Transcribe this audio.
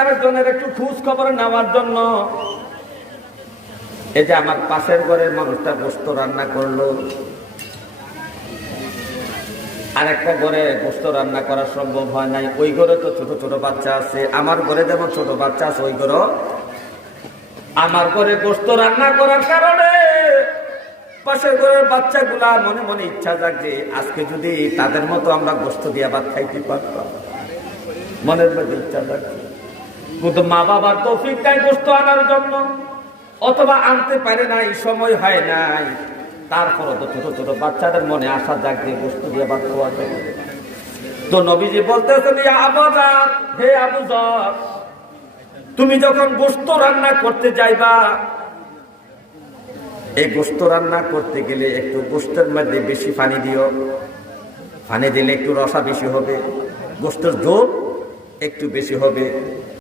আরেকজনের একটু খোঁজ খবর নেওয়ার জন্য এই যে আমার পাশের ঘরের মানুষটা গোস্ত রান্না করলো, আরেকটা ঘরে গোস্ত রান্না করা সম্ভব হয় নাই, ওই ঘরে তো ছোট ছোট বাচ্চা আছে। আমার ঘরে যেমন ছোট বাচ্চা আছে, ওই ঘরে আমার ঘরে গোস্ত রান্না করার কারণে পাশের ঘরের বাচ্চাগুলা মনে মনে ইচ্ছা জাগছে, আজকে যদি তাদের মতো আমরা গোস্ত দিয়ে ভাত খাইতে পারতাম, মনের মধ্যে ইচ্ছা জাগছে। কিন্তু মা বাবার তৌফিক নাই গোস্ত আনার জন্য, অথবা আনতে পারে নাই, সময় হয় নাই। তারপরও তো ছোট ছোট বাচ্চাদের মনে আশা জাগছে গোস্ত দিয়ে ভাত খাওয়া যাবে। তো নবীজি বলতেছেন, ইয়া আবু যর, হে আবু যর, তুমি যখন গোস্ত রান্না করতে যাইবা, এই গোস্ত রান্না করতে গেলে একটু গোস্তের মধ্যে বেশি পানি দিও। পানি দিলে একটু রসা বেশি হবে, গোস্তের ঝোল একটু বেশি হবে।